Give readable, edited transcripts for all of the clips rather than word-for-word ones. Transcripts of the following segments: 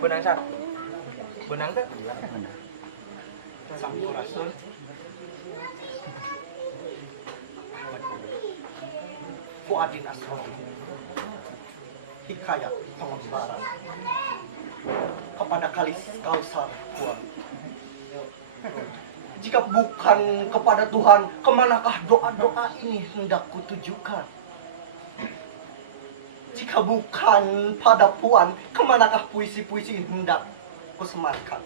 Benang sat. Benang teh. Sampurasun. Fuadin Asro. Hikayat pengembara kepada Kausar Tuhan. Jika bukan kepada Tuhan, kemanakah doa-doa ini hendak kutujukan? Jika bukan pada Puan, kemanakah puisi-puisi hendak kusematkan?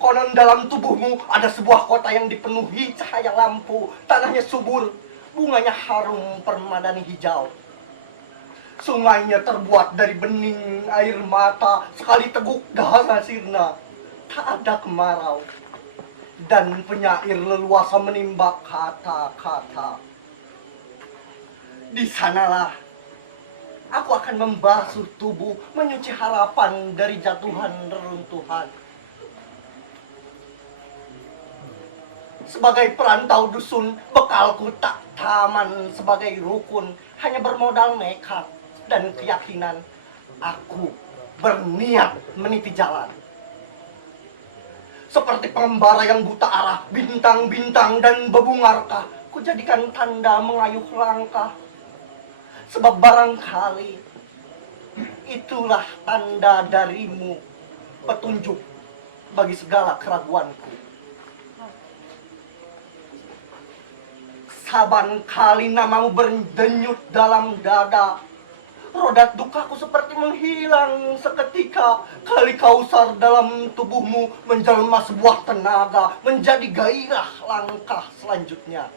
Konon dalam tubuhmu ada sebuah kota yang dipenuhi cahaya lampu, tanahnya subur, bunganya harum permadani hijau. Sungainya terbuat dari bening air mata, sekali teguk dahana sirna, tak ada kemarau. Dan penyair leluasa menimba kata-kata. Di sanalah aku akan membasuh tubuh, menyuci harapan dari jatuhan reruntuhan. Sebagai perantau dusun, bekalku tak taman sebagai rukun, hanya bermodal nekat dan keyakinan. Aku berniat meniti jalan. Seperti pengembara yang buta arah, bintang-bintang dan bebungarkah, ku jadikan tanda mengayuh langkah. Sebab barangkali itulah tanda darimu, petunjuk bagi segala keraguanku. Saban kali namamu berdenyut dalam dada, rodat dukaku seperti menghilang seketika. Kali Kausar dalam tubuhmu menjelma sebuah tenaga, menjadi gairah langkah selanjutnya.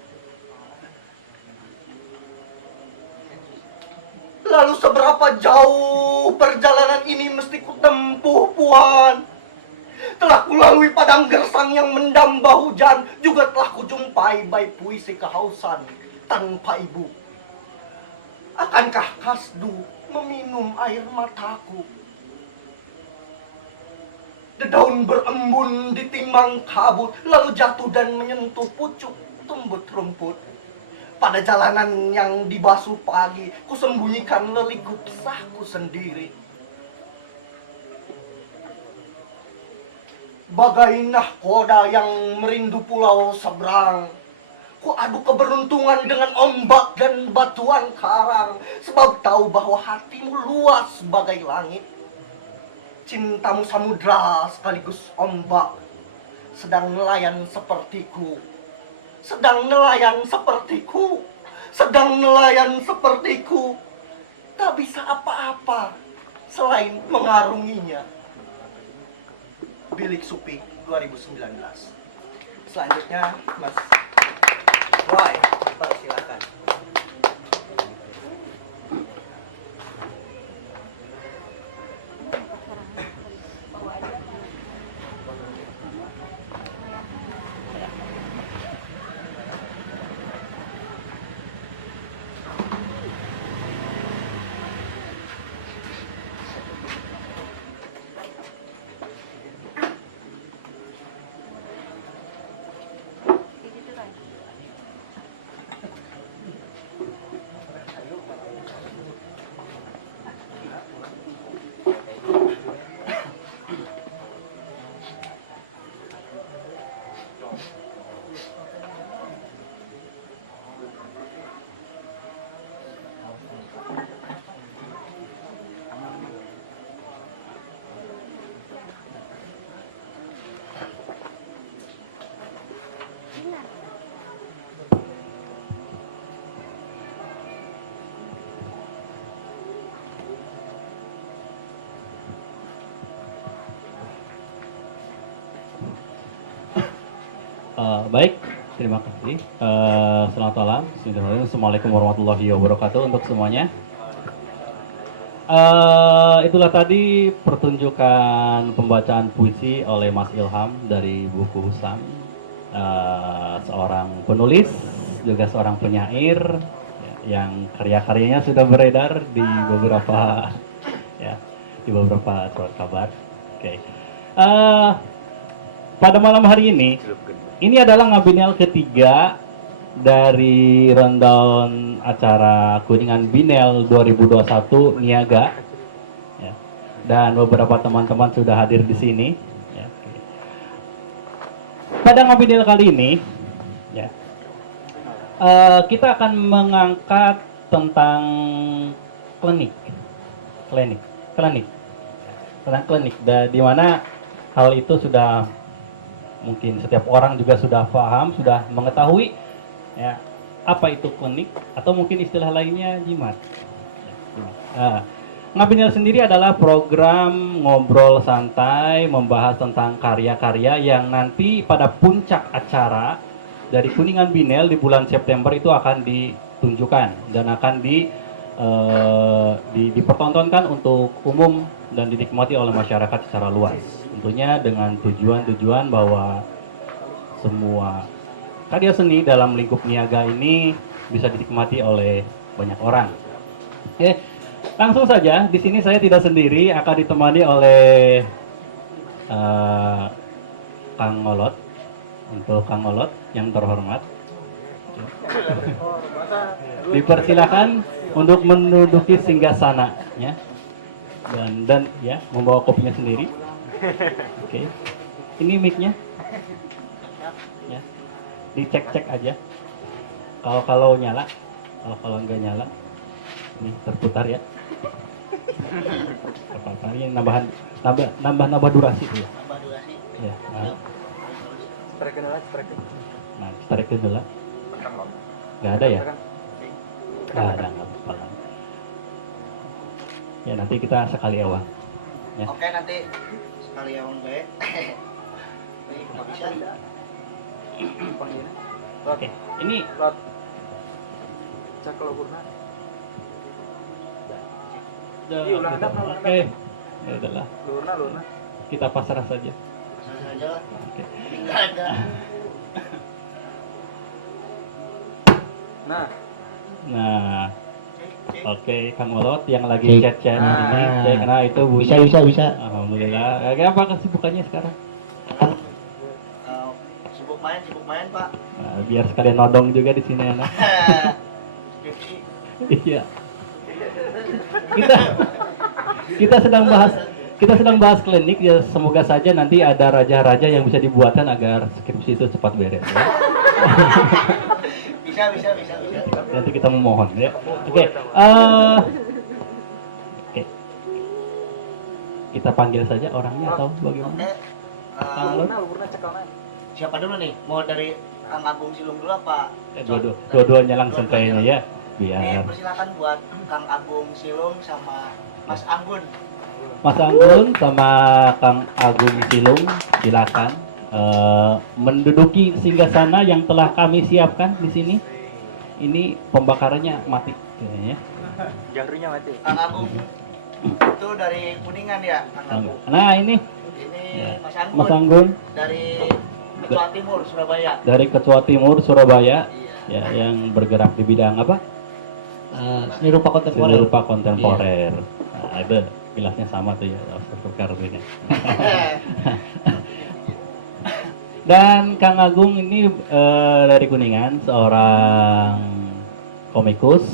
Lalu seberapa jauh perjalanan ini mesti kutempuh, Puan? Telah kulalui padang gersang yang mendamba hujan, juga telah kujumpai bayi puisi kehausan tanpa ibu. Akankah Kasdu meminum air mataku? Dedaun berembun ditimbang kabut, lalu jatuh dan menyentuh pucuk tumbut rumput. Pada jalanan yang dibasuh pagi, kusembunyikan leliku sahku sendiri. Bagai nahkoda yang merindu pulau seberang, ku adu keberuntungan dengan ombak dan batuan karang. Sebab tahu bahwa hatimu luas bagai langit. Cintamu samudra sekaligus ombak, sedang nelayan sepertiku. Sedang nelayan sepertiku. Sedang nelayan sepertiku. Tak bisa apa-apa selain mengarunginya. Bilik Supi 2019. Selanjutnya Mas Roy, silakan. Baik, terima kasih. Selamat malam. Assalamualaikum warahmatullahi wabarakatuh untuk semuanya. Itulah tadi pertunjukan pembacaan puisi oleh Mas Ilham dari buku Husam, seorang penulis juga seorang penyair yang karya-karyanya sudah beredar di beberapa surat kabar. Oke. Pada malam hari ini adalah ngabinel ketiga dari rundown acara Kuningan Binel 2021 Niaga, ya. Dan beberapa teman-teman sudah hadir di sini. Ya. Pada Ngabinel kali ini, ya, kita akan mengangkat tentang klinik, tentang klinik, di mana hal itu sudah mungkin setiap orang juga sudah paham, sudah mengetahui, ya, apa itu klinik atau mungkin istilah lainnya jimat. Ngabinel sendiri adalah program ngobrol santai membahas tentang karya-karya yang nanti pada puncak acara dari Kuningan Binel di bulan September itu akan ditunjukkan dan akan dipertontonkan untuk umum dan dinikmati oleh masyarakat secara luas. Tentunya dengan tujuan bahwa semua karya seni dalam lingkup niaga ini bisa dinikmati oleh banyak orang. Oke, langsung saja. Di sini saya tidak sendiri, akan ditemani oleh Kang Olot. Untuk Kang Olot yang terhormat, dipersilakan untuk menduduki singgasananya dan ya membawa kopinya sendiri. Oke. Ini mic-nya. Ya. Dicek-cek aja. Kalau nyala, kalau enggak nyala, ini terputar ya. Apa ini nambah durasi tuh ya. Tambah durasi. Ya. Nah, strike dulu. Nggak ada ya? Nggak ada, nggak apa-apa. Ya nanti kita sekali awal. Ya. Oke, nanti sekali yang baik. Baik, nggak bisa. Oke, ini oke, ya udahlah. Kita pasrah saja. Pasang saja. Oke. Ini nggak ada. Nah, Cek. oke, Kang Olot yang lagi Cek. chat ini, cek, nah itu bunyi. Bisa. Alhamdulillah. Oke, apa kesibukannya sekarang? Sekarang, sibuk main, Pak. Nah, biar sekalian nodong juga di sini anak. Skripsi. Iya. Kita sedang bahas klinik ya, semoga saja nanti ada raja-raja yang bisa dibuatkan agar skripsi itu cepat beres ya. Bisa. Nanti kita memohon ya. Oke. Oke. Kita panggil saja orangnya atau bagaimana? Oke. Kang Olot? Siapa dulu nih? Mau dari Kang Agung Silung dulu apa? Dua-duanya langsung kayaknya ya. Biar Ini persilakan buat Kang Agung Silung sama Mas Anggun. Mas Anggun sama Kang Agung Silung silakan menduduki singgasana yang telah kami siapkan di sini. Ini pembakarannya mati kayaknya. Kang Agung itu dari Kuningan ya, Kang Agung. Nah, ini Ini ya, Mas Anggun, Mas Anggun dari Ketua Timur Surabaya. dari Ketua Timur Surabaya Iya. ya, yang bergerak di bidang apa? Seni rupa kontemporer. Seni rupa kontemporer. Nah, ada gelasnya sama tuh ya, tukar ini. Dan Kang Agung ini dari Kuningan, seorang komikus,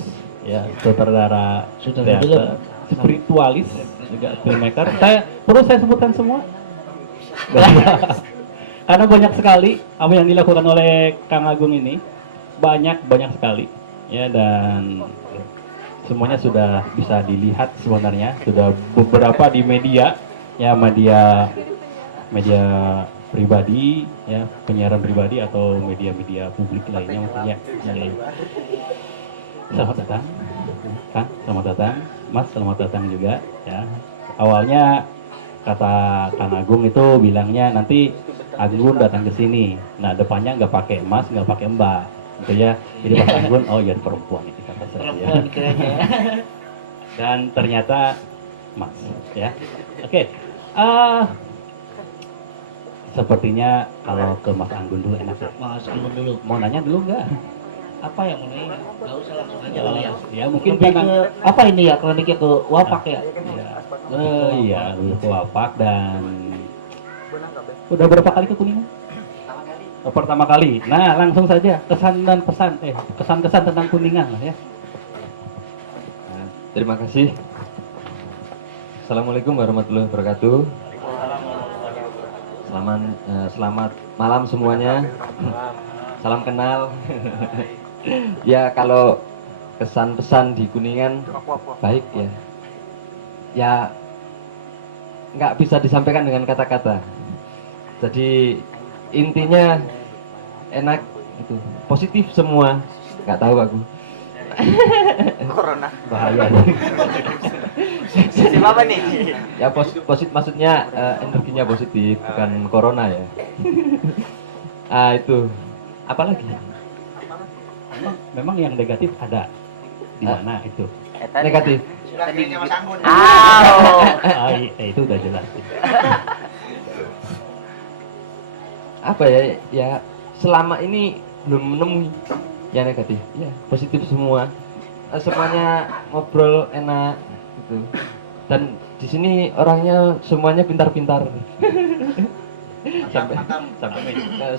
ya, sutradara teater, spiritualis, juga filmmaker. Perlu saya sebutkan semua? Karena banyak sekali apa yang dilakukan oleh Kang Agung ini, banyak sekali, ya, dan semuanya sudah bisa dilihat sebenarnya, sudah beberapa di media, ya, media pribadi, ya, penyiaran pribadi atau media publik lainnya maksudnya. Ya. Selamat datang, Kang. Selamat datang, Mas. Selamat datang juga. Ya. Awalnya kata Kang Agung itu bilangnya nanti Agung datang ke sini. Nah, depannya nggak pakai Mas, nggak pakai Mbak, gitu ya. Jadi Mas Agung, oh ya perempuan itu kata saya. Perempuan kiranya. Dan ternyata Mas, ya. Oke. Sepertinya kalau ke Mas Anggun dulu enak ya. Mas Anggun dulu. Mau nanya dulu nggak? Apa yang mau nanya? Nggak usah langsung aja Ya, kali ya. ya mungkin Lebih karena ke apa ini ya, kliniknya ke Wapak ya? iya, dulu ke Wapak dan udah berapa kali ke Kuningan? Pertama kali. pertama kali. Nah, langsung saja kesan dan pesan, kesan-kesan tentang Kuningan lah ya. Nah, terima kasih. Assalamualaikum warahmatullahi wabarakatuh. Selamat malam semuanya. Salam kenal. Ya, kalau kesan pesan di Kuningan baik ya. Ya, nggak bisa disampaikan dengan kata-kata. Jadi intinya enak itu, positif semua. Nggak tahu aku. Corona. Bahaya. Sistem apa nih? Ya positif maksudnya energinya positif, bukan corona ya. Itu. Apalagi? Memang yang negatif ada di mana itu? Negatif. Sudah gini Mas Anggun. Itu udah jelas. Apa ya? Ya selama ini belum menemui ya negatif. Ya positif semua. Semuanya ngobrol enak gitu. Dan di sini orangnya semuanya pintar-pintar.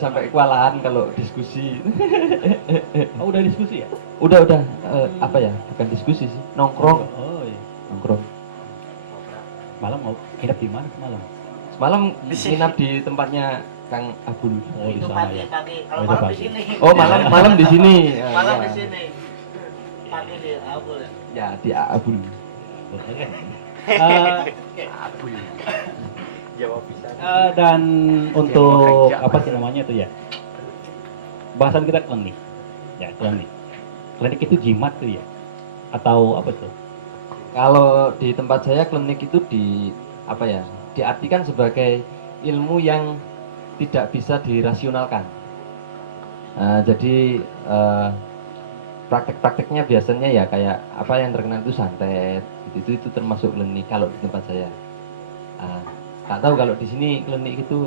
sampai kewalahan kalau diskusi. Oh, udah diskusi ya? Udah apa ya? Bukan diskusi sih, nongkrong. Oh iya. Nongkrong. Malam mau nginep di mana semalam? Semalam nginap di tempatnya Kang Abul. Oh, di Itu sana ya. pagi. Kalau Oh, itu malam di pagi. sini. Oh, malam di sini. Malam Ya. di sini. Pagi di Abul ya. Ya, di Abul. Oke. Dan untuk apa sih namanya itu ya? Bahasan kita klinik. Ya, klinik. Klinik itu jimat tuh ya? Atau apa tuh? Kalau di tempat saya klinik itu apa ya? Diartikan sebagai ilmu yang tidak bisa dirasionalkan. Jadi praktek-prakteknya biasanya ya kayak apa yang terkenal itu santet, itu termasuk klinik kalau di tempat saya. Tak tahu kalau di sini klinik itu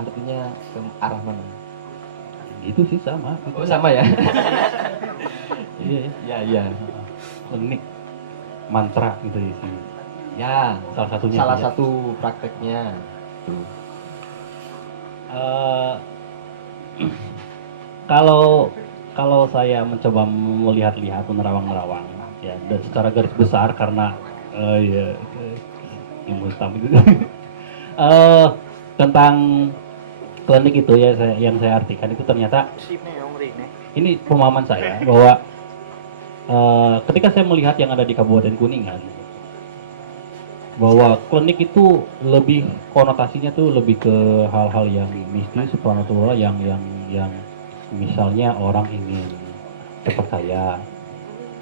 artinya ke arah mana? Itu sih sama. Oh, sama ya? Iya, ya. Iya. Klinik mantra gitu di sini. Ya, Salah satunya. salah ya. satu prakteknya. Tuh. Kalau saya mencoba melihat-lihat menerawang-nerawang ya, dan secara garis besar karena ilmu hitam itu tentang klinik itu ya, yang saya artikan itu ternyata ini pemahaman saya bahwa ketika saya melihat yang ada di Kabupaten Kuningan, bahwa klinik itu lebih konotasinya tuh lebih ke hal-hal yang mistis, supranatural, yang misalnya orang ingin cepat kaya,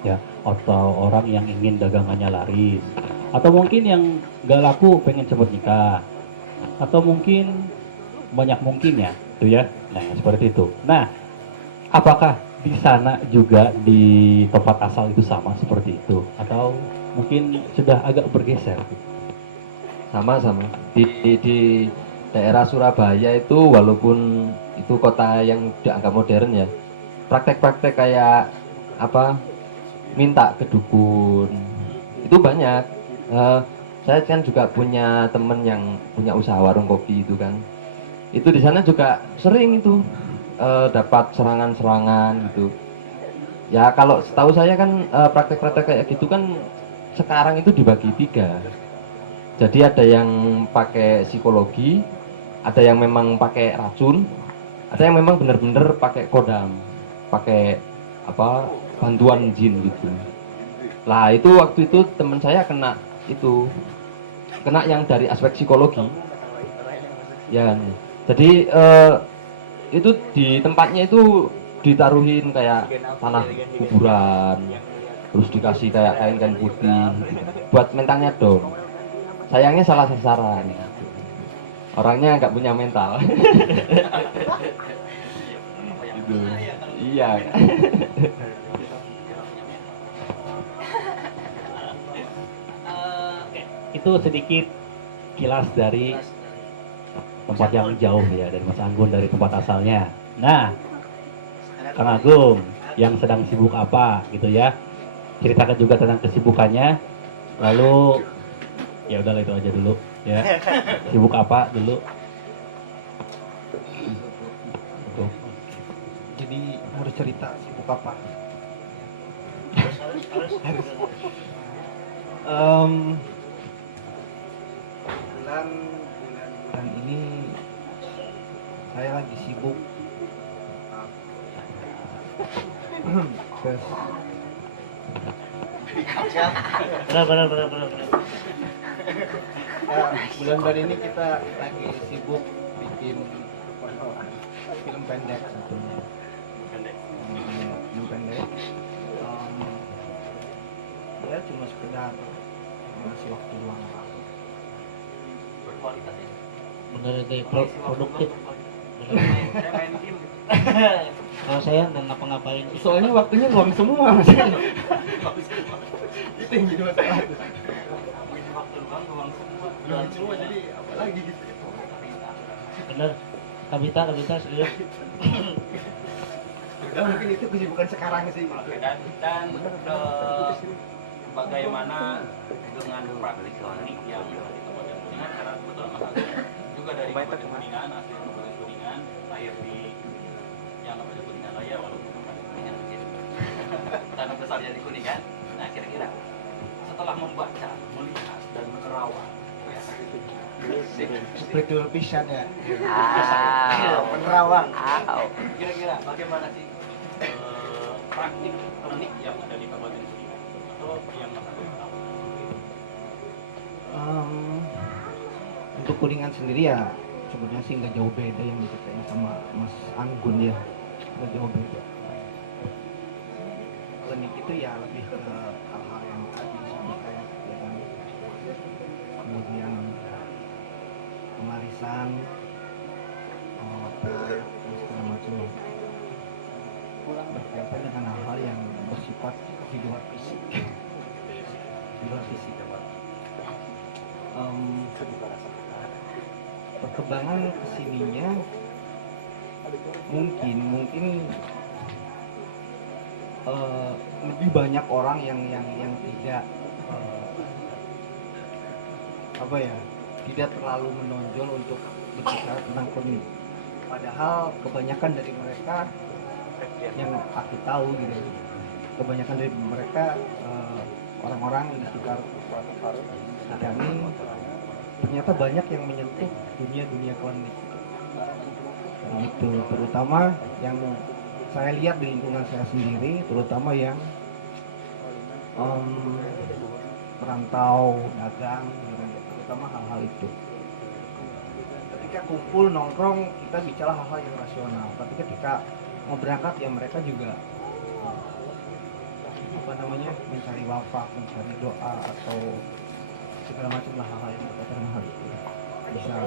ya, atau orang yang ingin dagangannya laris, atau mungkin yang gak laku pengen cepat nikah, atau mungkin banyak mungkin ya, tuh ya, nah seperti itu. Nah, apakah di sana juga di tempat asal itu sama seperti itu, atau mungkin sudah agak bergeser? Sama di daerah Surabaya itu walaupun itu kota yang dianggap modern ya, praktek-praktek kayak apa minta ke dukun itu banyak. Saya kan juga punya temen yang punya usaha warung kopi itu kan, itu di sana juga sering itu dapat serangan-serangan gitu ya. Kalau setahu saya kan praktek-praktek kayak gitu kan sekarang itu dibagi 3. Jadi ada yang pakai psikologi, ada yang memang pakai racun, ada yang memang benar-benar pakai kodam, pakai apa bantuan jin gitu. Lah itu waktu itu teman saya kena yang dari aspek psikologi ya. Jadi itu di tempatnya itu ditaruhin kayak tanah kuburan, terus dikasih kayak kain-kain putih buat mentangnya dong. Sayangnya salah sasaran, orangnya nggak punya mental. Gitu. Iya. Itu sedikit kilas dari tempat yang jauh ya, dari Mas Anggun, dari tempat asalnya. Nah, Kang Agung yang sedang sibuk apa gitu ya, ceritakan juga tentang kesibukannya. Lalu ya udahlah itu aja dulu ya. Sibuk apa dulu? jadi harus cerita sibuk apa. Bulan ini saya lagi sibuk. Terus Benar. bulan-bulan ini kita lagi sibuk bikin film pendek satunya. Film pendek. Ya cuma sekedar ngasih waktu luang. Benar itu produktif. Kalau saya nggak ngapa-ngapain. Soalnya waktunya luang semua. Itu yang jadi masalah. Luang semua jadi apa lagi gitu. Benar. Kabita serius. Udah mungkin itu kesibukan sekarang sih. Dan bagaimana dengan praktik klinik yang ditemukan Kuningan, karena kebetulan Mas Agung juga dari Kabupaten Kuningan, asli Kabupaten Kuningan, lahir di yang namanya Kuningan Raya, walaupun bukan Kuningan kecil, tanah besarnya di Kuningan. Nah, kira-kira setelah membaca, melihat dan menerawang Spiritual pisan ya. Penerawang. kira-kira bagaimana sih praktik klinik yang ada di Kabupaten Kuningan atau yang Mas Agung tahu? Untuk Kuningan sendiri ya sebenarnya sih nggak jauh beda yang diceritain sama Mas Anggun ya, nggak jauh beda. Klinik itu ya lebih ke hal-hal yang tadi seperti kayak ya kan, kemudian pemarisan, dan segala macam berkaitan dengan hal-hal yang bersifat di luar fisik, di luar fisik. Perkembangan kesininya mungkin lebih banyak orang yang tidak tidak terlalu menonjol untuk berbicara tentang klinik. Padahal kebanyakan dari mereka yang aku tahu gitu, kebanyakan dari mereka orang-orang di sekitar kami ternyata banyak yang menyentuh dunia klinik gitu, terutama yang saya lihat di lingkungan saya sendiri, terutama yang merantau, dagang, terutama hal-hal itu. Ketika kumpul nongkrong kita bicara hal-hal yang rasional, tapi ketika mau berangkat ya mereka juga mencari wafat, mencari doa atau segala macam hal-hal yang berkaitan dengan hal itu. Bisa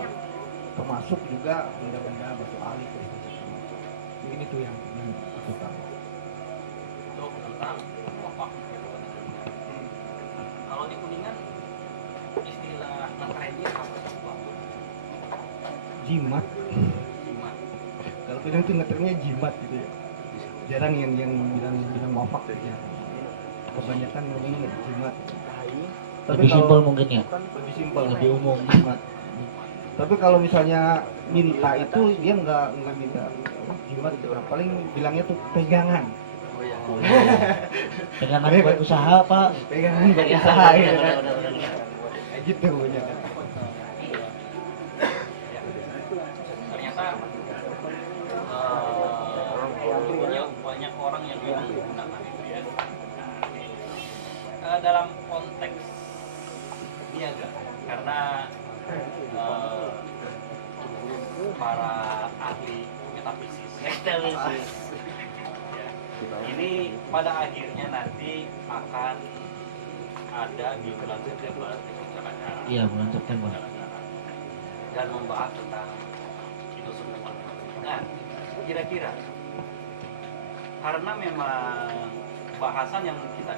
termasuk juga benda-benda batu alis. Mungkin itu yang aku tahu. Itu tentang wafat. Kalau di Kuningan istilah ngetrennya apa sih, Bang? Jimat. Kalau Padang itu ngetrennya jimat gitu ya. Jarang yang bilang wafat ya. Kebanyakan ngomongnya jimat. Lebih simpel mungkin ya. Lebih simpel, Lebih umum. jimat. Tapi kalau misalnya minta itu dia nggak minta jimat gitu. Paling bilangnya tuh pegangan. Pegangan buat usaha Pak. Pegangan buat usaha ya. Kayak gitu punya. Ternyata banyak orang yang memang menggunakan itu ya. Dalam konteks niaga, karena para ahli metafisis ini pada akhirnya nanti akan ada di bulan September di puncak acara. Iya, bulan September. Dan membahas tentang itu semua. Nah, kira-kira karena memang bahasan yang kita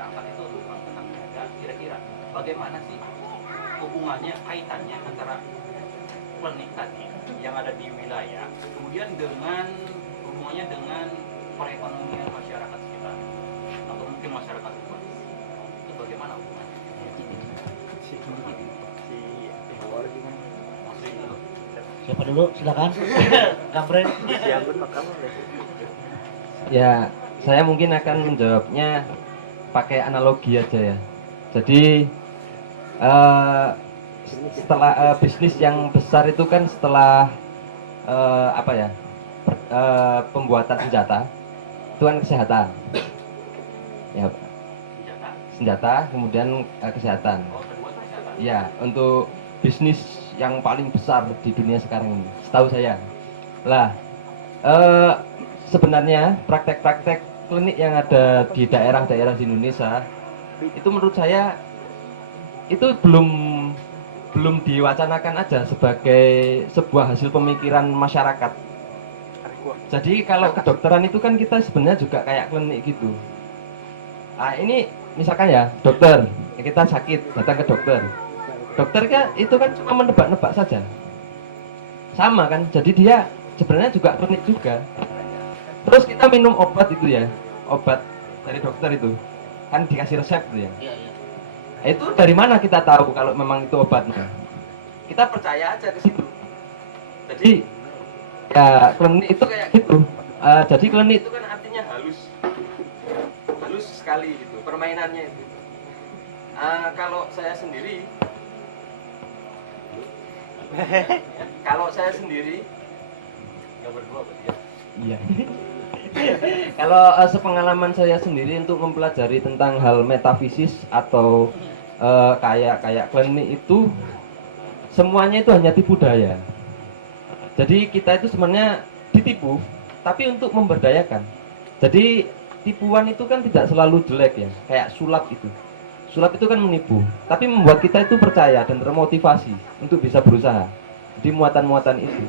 angkat itu tentang niaga, kira-kira bagaimana sih hubungannya, kaitannya antara klinik tadi yang ada di wilayah, kemudian dengan hubungannya dengan perekonomian masyarakat sekitar atau mungkin masyarakat luas, itu bagaimana hubungannya? Maksudnya itu Siapa dulu? Silakan. Kamren. Ya, saya mungkin akan menjawabnya pakai analogi aja ya. Jadi eh, setelah bisnis yang besar itu kan setelah apa ya pembuatan senjata itu kan kesehatan ya, senjata kemudian kesehatan ya, untuk bisnis yang paling besar di dunia sekarang ini setahu saya lah. eh, Sebenarnya praktek-praktek klinik yang ada di daerah-daerah di Indonesia itu menurut saya itu belum diwacanakan aja sebagai sebuah hasil pemikiran masyarakat. Jadi kalau kedokteran itu kan kita sebenarnya juga kayak klinik gitu. Ah ini misalkan ya dokter, kita sakit datang ke dokter. Dokter kan itu kan cuma menebak-nebak saja. Sama kan, jadi dia sebenarnya juga klinik juga. Terus kita minum obat itu ya, obat dari dokter itu kan dikasih resep tuh ya. Itu dari mana kita tahu kalau memang itu obatnya? Kita percaya aja ke situ. Jadi ya klinik itu kayak gitu. Jadi klinik itu kan artinya halus sekali gitu permainannya itu. Kalau saya sendiri, nggak berdua berarti ya. Iya. Kalau sepengalaman saya sendiri untuk mempelajari tentang hal metafisis atau kayak klinik itu semuanya itu hanya tipu daya. Jadi kita itu sebenarnya ditipu, tapi untuk memberdayakan. Jadi tipuan itu kan tidak selalu jelek ya, kayak sulap itu. Sulap itu kan menipu, tapi membuat kita itu percaya dan termotivasi untuk bisa berusaha. Jadi muatan-muatan itu.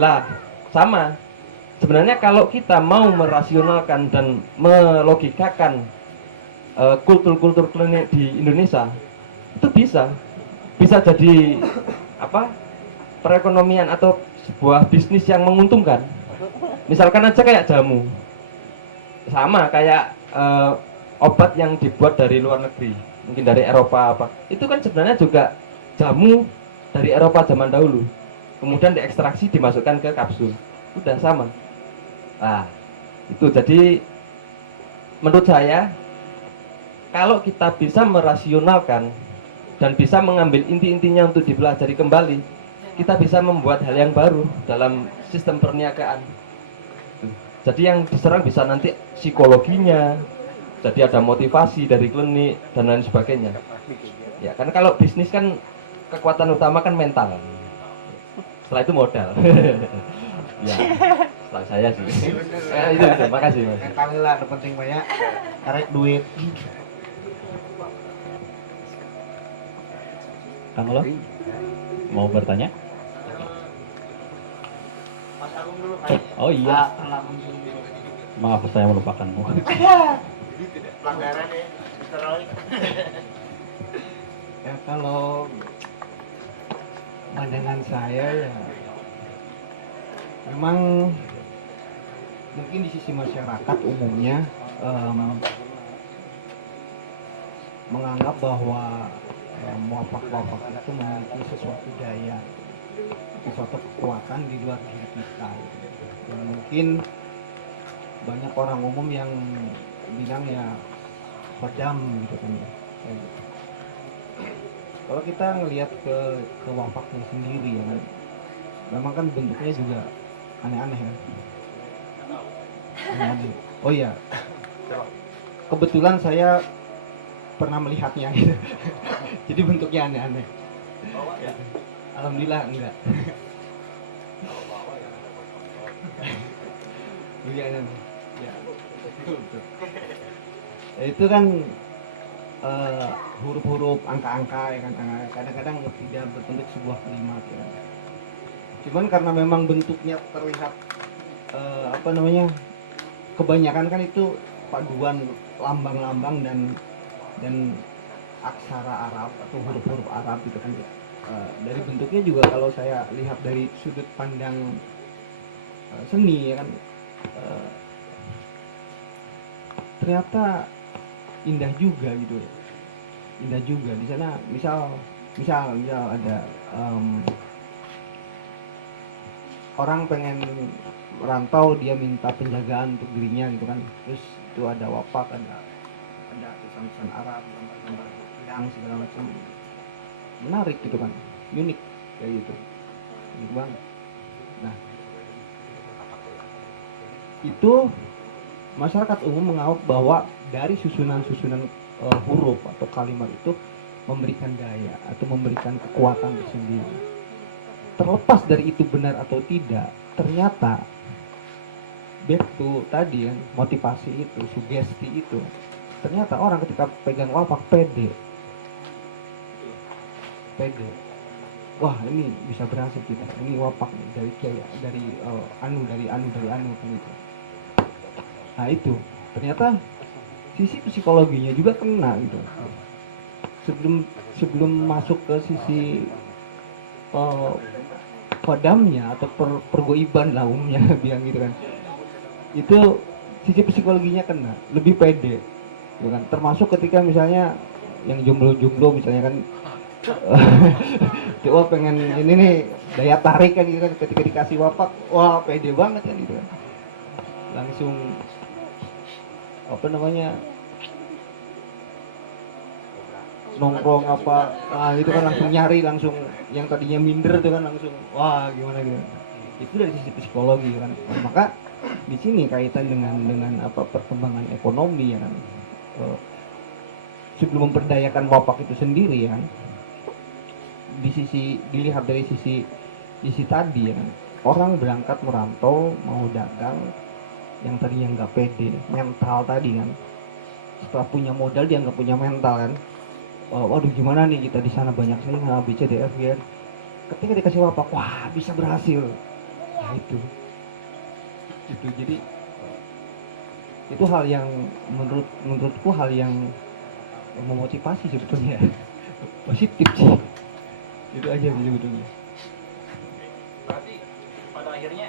Lah, sama. Sebenarnya kalau kita mau merasionalkan dan melogikakan kultur-kultur klinik di Indonesia, itu bisa jadi apa? Perekonomian atau sebuah bisnis yang menguntungkan. Misalkan aja kayak jamu, sama kayak obat yang dibuat dari luar negeri, mungkin dari Eropa apa. Itu kan sebenarnya juga jamu dari Eropa zaman dahulu. Kemudian diekstraksi dimasukkan ke kapsul. Udah sama. Nah, itu jadi menurut saya kalau kita bisa merasionalkan dan bisa mengambil inti-intinya untuk dipelajari kembali, kita bisa membuat hal yang baru dalam sistem perniagaan. Jadi yang diserang bisa nanti psikologinya, jadi ada motivasi dari klinik dan lain sebagainya. Ya, kan kalau bisnis kan kekuatan utama kan mental. Setelah itu modal. Ya, setelah saya sih. Itu, makasih Mas. Mental lah, yang penting banyak. Tarik duit. Kang Lo mau bertanya? Oh iya, maaf saya melupakanmu. Pelanggaran ya, Mr. Roy. Ya kalau pandangan saya ya memang mungkin di sisi masyarakat umumnya menganggap bahwa wapak-wapak itu memiliki sesuatu daya, sesuatu kekuatan di luar diri kita gitu. Dan mungkin banyak orang umum yang bilang ya pedam gitu kan ya. Kayak gitu. Kalau kita ngelihat ke wapaknya sendiri ya kan, memang kan bentuknya juga aneh-aneh ya. Aneh-aneh. Oh iya, kebetulan saya pernah melihatnya gitu. Jadi bentuknya aneh-aneh. Alhamdulillah enggak. Iya kan. Ya. Betul. Ya, itu kan huruf-huruf angka-angka ya kan, kadang-kadang tidak berbentuk sebuah kalimat ya. Cuman karena memang bentuknya terlihat kebanyakan kan itu paduan lambang-lambang dan aksara Arab atau huruf-huruf Arab gitu kan ya. Dari bentuknya juga kalau saya lihat dari sudut pandang seni ya kan, ternyata indah juga gitu ya. Indah juga di sana misal ada orang pengen merantau, dia minta penjagaan untuk dirinya gitu kan. Terus itu ada wapak, ada tulisan-tulisan Arab, gambar-gambar yang segala macam, menarik gitu kan, unik kayak gitu, unik banget. Nah, itu masyarakat umum menganggap bahwa dari susunan-susunan huruf atau kalimat itu memberikan daya atau memberikan kekuatan tersendiri. Terlepas dari itu benar atau tidak, ternyata back to tadi kan, motivasi itu, sugesti itu, ternyata orang ketika pegang wapak pede, wah ini bisa berhasil kita, ini wapak nih, dari kiai, dari anu kan gitu. Nah itu ternyata sisi psikologinya juga kena gitu. Sebelum masuk ke sisi kodamnya atau pergoiban lah umumnya bilang gitu kan, itu sisi psikologinya kena, lebih pede gitu kan. Termasuk ketika misalnya yang jomblo misalnya kan wah pengen ini nih, daya tarik kan gitu kan, ketika dikasih wapak, wah pede banget kan gitu kan, langsung apa namanya, nongkrong apa, itu kan langsung nyari, langsung yang tadinya minder itu kan langsung wah gimana gitu. Itu dari sisi psikologi kan. Nah, maka di sini kaitan dengan apa, perkembangan ekonomi ya kan. Sebelum memperdayakan wapak itu sendiri ya kan, dilihat dari sisi tadi ya kan, orang berangkat merantau mau dagang, yang tadinya nggak pede, mental tadi kan, setelah punya modal dia nggak punya mental kan, waduh gimana nih kita di sana banyak saingan A B C D F G, ketika dikasih wapak, wah bisa berhasil. Nah itu jadi itu hal yang menurutku hal yang memotivasi sebetulnya. Positif sih, itu aja sebetulnya. Berarti pada akhirnya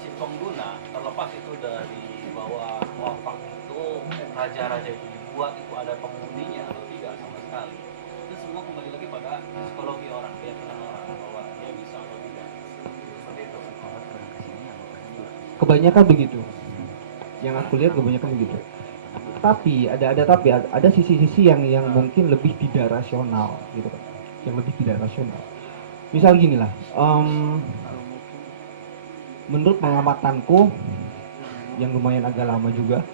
si pengguna, terlepas itu dari bahwa wapak itu raja-raja itu dibuat, itu ada penghuninya atau tidak sama sekali, itu semua kembali lagi pada psikologi orang, keyakinan orang bahwa dia bisa atau tidak, seperti itu. Kebanyakan begitu, yang aku lihat kebanyakan begitu. Tapi ada sisi-sisi yang mungkin lebih tidak rasional gitu kan, yang lebih tidak rasional. Misal gini lah, menurut pengamatanku yang lumayan agak lama juga,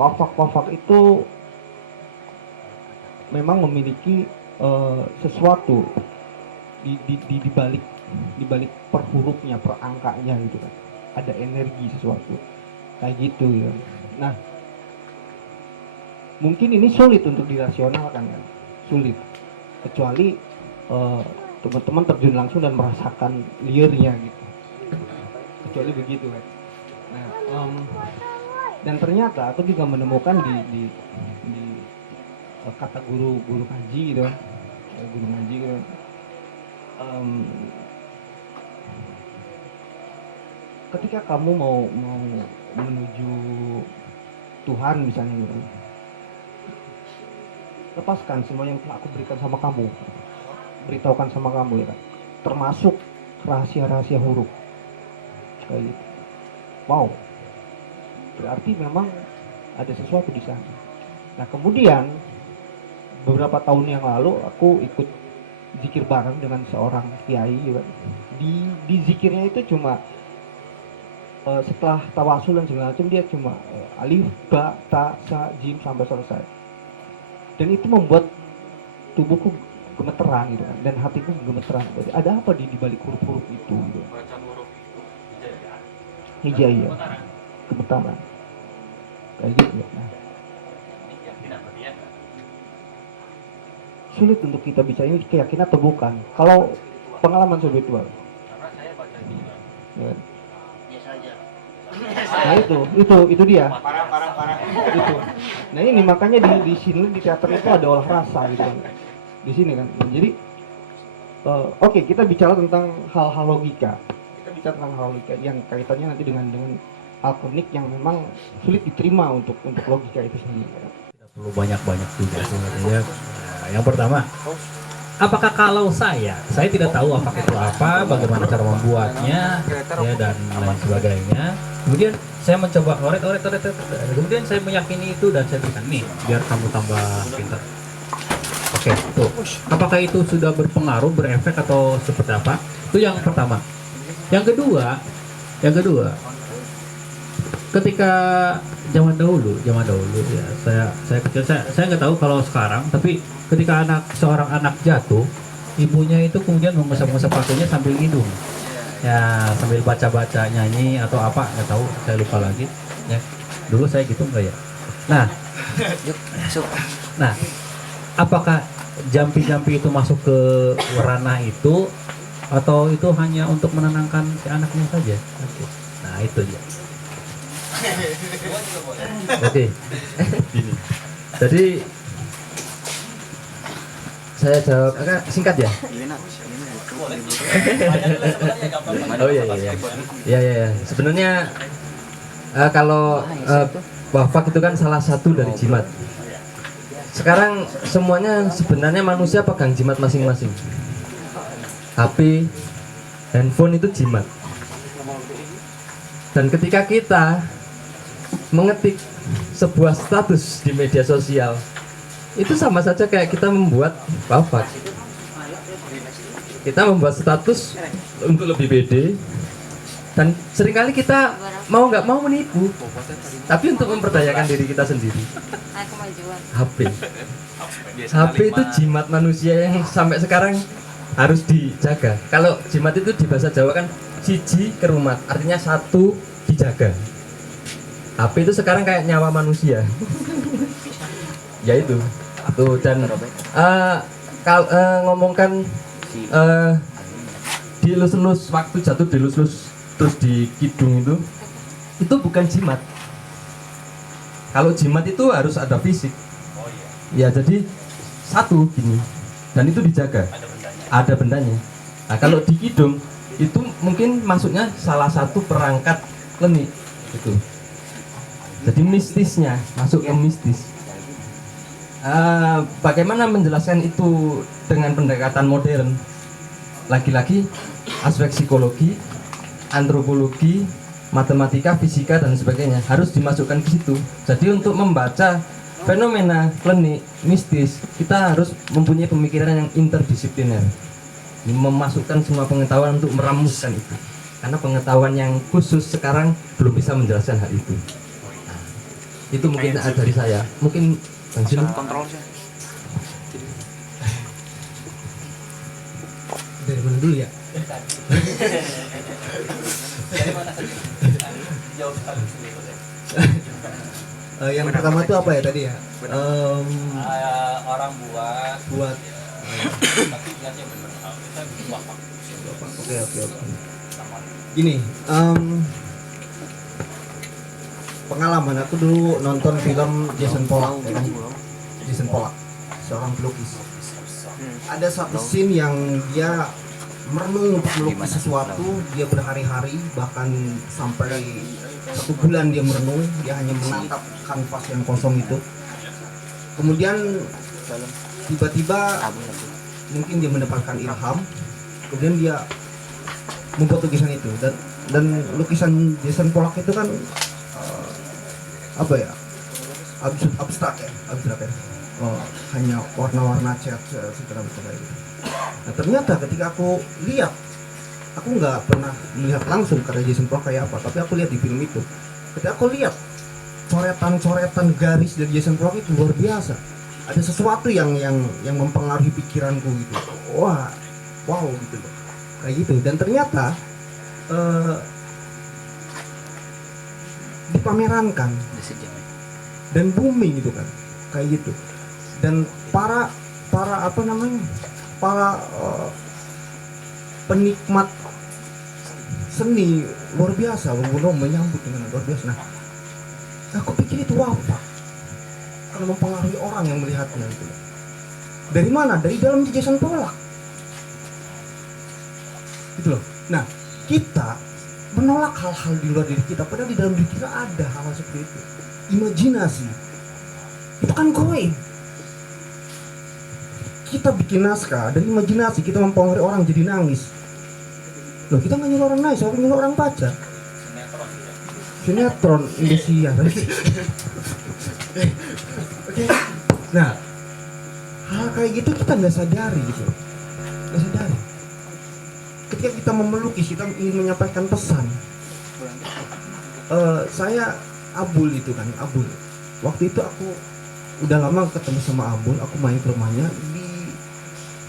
wafak itu memang memiliki sesuatu di balik per hurufnya, per angkanya gitu kan, ada energi sesuatu kayak gitu ya. Nah mungkin ini sulit untuk dirasionalkan kan, sulit, kecuali teman-teman terjun langsung dan merasakan liarnya gitu, kecuali begitu kan. Nah dan ternyata aku juga menemukan di kata guru ngaji gitu, guru ngaji gitu, ketika kamu mau menuju Tuhan misalnya gitu, lepaskan semua yang telah aku berikan sama kamu, beritahukan sama kamu ya kan, termasuk rahasia-rahasia huruf kayak gitu. Wow, berarti memang ada sesuatu di sana. Nah kemudian beberapa tahun yang lalu aku ikut zikir bareng dengan seorang kiai juga. Di zikirnya itu cuma setelah tawasul dan segala macam, dia cuma alif, ba, ta, sa, jim sampai selesai. Dan itu membuat tubuhku gemeteran gitu kan, dan hatiku gemeteran. Jadi ada apa di balik huruf-huruf itu gitu. Baca huruf itu Hijaiyah, gemetaran kayak gitu ya. Nah, keyakinan berarti ya. sulit untuk kita bicara ini keyakinan atau bukan, kalau pengalaman spiritual. Karena saya baca itu juga Ya. Biasa aja. Nah itu dia. Parah. Itu. Nah ini makanya di sini di teater itu ada olah rasa gitu kan. Di sini kan. Nah, jadi oke, kita bicara tentang hal-hal logika. Kita bicara tentang hal logika yang kaitannya nanti dengan hal klinik yang memang sulit diterima untuk logika itu sendiri. Perlu banyak juga sebenarnya. Yang pertama, apakah kalau saya tidak tahu apakah itu apa, bagaimana cara membuatnya, ya dan lain sebagainya. Kemudian saya mencoba oret, kemudian saya meyakini itu dan saya berikan nih, biar kamu tambah pintar. Oke, tuh. Apakah itu sudah berpengaruh, berefek atau seperti apa? Itu yang pertama. Yang kedua, ketika zaman dahulu ya, saya kecil, saya nggak tahu kalau sekarang, tapi ketika seorang anak jatuh, ibunya itu kemudian mengusap-ngusap pakunya sambil hidung, ya sambil baca-baca nyanyi atau apa, nggak tahu, saya lupa lagi. Ya, dulu saya gitu nggak ya? Nah, apakah jampi-jampi itu masuk ke ranah itu, atau itu hanya untuk menenangkan si anaknya saja? Oke. Nah itu dia. Oke. Jadi saya jawab singkat ya. Oh iya. Iya. Sebenarnya kalau wafak itu kan salah satu dari jimat. Sekarang semuanya sebenarnya manusia pegang jimat masing-masing. HP, handphone itu jimat. Dan ketika kita mengetik sebuah status di media sosial, itu sama saja kayak kita membuat wafat. Kita membuat status untuk lebih pede, dan seringkali kita mau nggak mau menipu, tapi untuk memperdayakan diri kita sendiri. HP itu jimat manusia yang sampai sekarang harus dijaga. Kalau jimat itu di bahasa Jawa kan siji kerumat, artinya satu dijaga. HP itu sekarang kayak nyawa manusia. Ya itu. Tuh, dan ngomongkan dilus-lus, waktu jatuh dilus-lus terus di kidung itu bukan jimat. Kalau jimat itu harus ada fisik. Ya, jadi satu gini, dan itu dijaga. Ada bendanya. Nah, kalau di kidung itu mungkin masuknya salah satu perangkat leni itu. Jadi mistisnya masuk ke mistis. Bagaimana menjelaskan itu dengan pendekatan modern? Lagi-lagi aspek psikologi, antropologi, matematika, fisika dan sebagainya harus dimasukkan ke situ. Jadi untuk membaca fenomena klinik mistis, kita harus mempunyai pemikiran yang interdisipliner, memasukkan semua pengetahuan untuk meramuskan itu, karena pengetahuan yang khusus sekarang belum bisa menjelaskan hal itu. Itu mungkin dari saya. Mungkin Bang Jin kontrol sih. Dari mana dulu ya? Yang pertama itu apa ya tadi ya? Orang Buat. tapi niatnya benar. Kita wafak. Oke. Gini, pengalaman aku dulu nonton film Jason Pollock, ya kan? Jason Pollock, seorang pelukis. Ada satu scene yang dia merenung untuk melukis sesuatu, dia berhari-hari, bahkan sampai 1 bulan dia merenung, dia hanya menatap kanvas yang kosong itu. Kemudian tiba-tiba mungkin dia mendapatkan ilham, kemudian dia membuat lukisan itu. Dan lukisan Jason Pollock itu kan abstrak ya. Hanya warna-warna cat segala macam gitu. Nah, ternyata ketika aku lihat, aku nggak pernah melihat langsung karya Jason Pollock kayak apa, tapi aku lihat di film itu. Ketika aku lihat coretan garis dari Jason Pollock itu luar biasa. Ada sesuatu yang mempengaruhi pikiranku gitu. Wow gitu loh. Kayak gitu. Dan ternyata dipamerankan dan booming gitu kan, kayak gitu. Dan para penikmat seni luar biasa, menyambut dengan luar biasa. Nah, aku pikir itu apa? Kalau mempengaruhi orang yang melihatnya itu. Dari mana? Dari dalam Jason Pollock. Gitu loh. Nah, kita menolak hal-hal di luar diri kita, padahal di dalam diri kita ada hal-hal seperti itu. Imajinasi itu kan goib. kita bikin naskah dari imajinasi, kita mempengaruhi orang jadi nangis. Loh, kita nggak nyuruh orang nangis, tapi nyuruh orang baca. Sinetron Indonesia. Oke. Nah, hal kayak gitu kita nggak sadari gitu, nggak sadari. Ketika kita melukis, kita ingin menyampaikan pesan. Saya Abul itu kan, Abul. Waktu itu aku udah lama ketemu sama Abul, aku main ke rumahnya. Di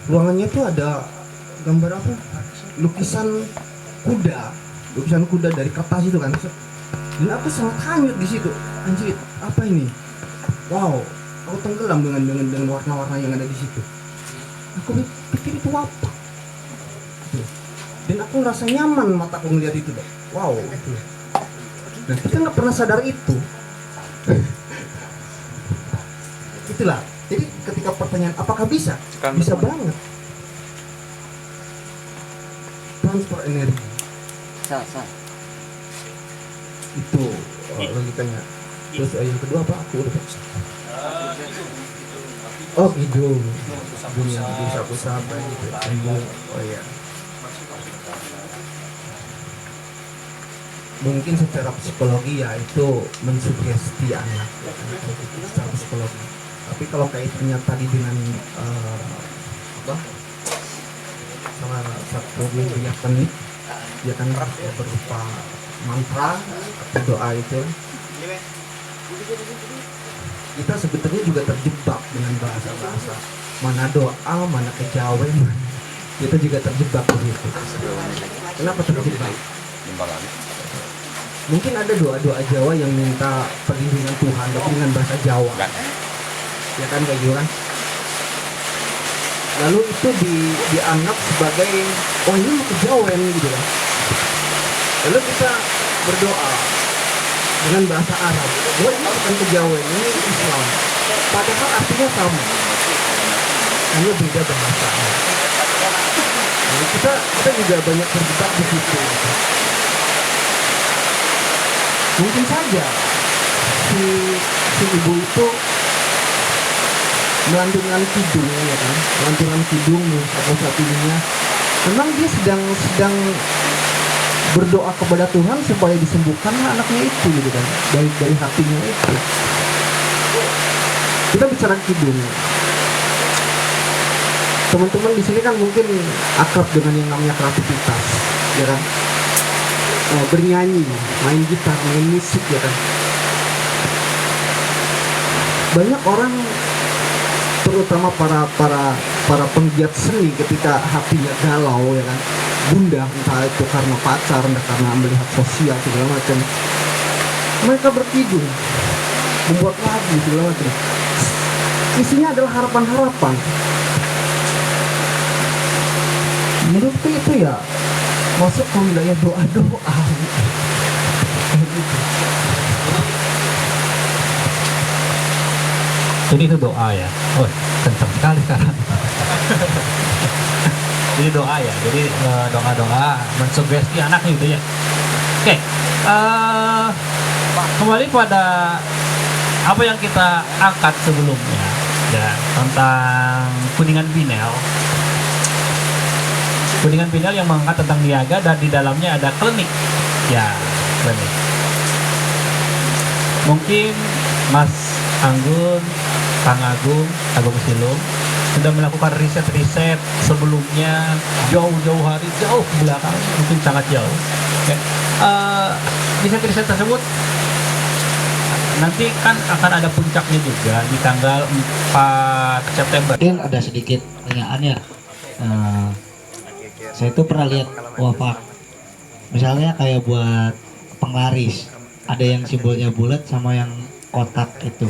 ruangannya tuh ada gambar apa? Lukisan kuda dari kertas itu kan. Dan aku sangat hanyut di situ. Anjir, apa ini? Wow, aku tenggelam dengan warna-warna yang ada di situ. Aku pikir itu apa? Dan aku ngerasa nyaman mataku ngeliat itu. Wow, itu. Dan kita nggak pernah sadar itu. Itulah. Jadi ketika pertanyaan apakah bisa? Bisa banget. Transfer energi. Itu logikanya. Terus yang kedua apa? Aku udah oh hidung. Dunia bisa apa gitu. Oh iya. Mungkin secara psikologi ya itu mensugesti anak ya, secara psikologi. Tapi kalau kaitannya tadi dengan salah satu media penik ya kan ya, berupa mantra atau doa itu, kita sebetulnya juga terjebak dengan bahasa-bahasa mana doa, mana kejawen, kita juga terjebak begitu. Kenapa terjebak? Mungkin ada doa-doa Jawa yang minta perlindungan Tuhan tapi dengan bahasa Jawa, ya kan kayak gitu kan. Lalu itu dianggap sebagai oh ini mau kejawen gitu kan. Lalu kita berdoa dengan bahasa Arab, oh ini bukan kejawen, ini Islam. Padahal artinya sama, hanya beda bahasa. Jadi kita juga banyak terjebak di situ. Mungkin saja si ibu itu melantunkan kidung ya kan, melantunkan kidung satu-satunya. Memang dia sedang berdoa kepada Tuhan supaya disembuhkan anaknya itu gitu kan, dari hatinya itu. Kita bicara kidung. Teman-teman di sini kan mungkin akrab dengan yang namanya kreativitas, ya kan? Bernyanyi, main gitar, main musik ya kan. Banyak orang, terutama para penggiat seni ketika hatinya galau ya kan, gundah, entah itu karena pacar, entah karena melihat sosial segala macam, mereka berkidung, membuat lagu segala macam. Isinya adalah harapan-harapan. Menurutku itu ya masuk ke wilayah doa-doa. Jadi itu doa ya. Oh, kencang sekali sekarang. Jadi doa ya. Jadi doa-doa mensugesti anak gitu ya. Oke. Kembali pada apa yang kita angkat sebelumnya ya, tentang Kuningan Binel. Kuningan Binel yang mengangkat tentang niaga dan di dalamnya ada klinik. Ya, klinik. Mungkin Mas Anggun, Kang Agung Silum sudah melakukan riset-riset sebelumnya jauh-jauh hari, jauh ke belakang, mungkin sangat jauh. Okay. Riset-riset tersebut nanti kan akan ada puncaknya juga di tanggal 4 September. Mungkin ada sedikit pertanyaan ya. Saya tuh pernah lihat wafak, misalnya kayak buat penglaris, ada yang simbolnya bulat sama yang kotak itu.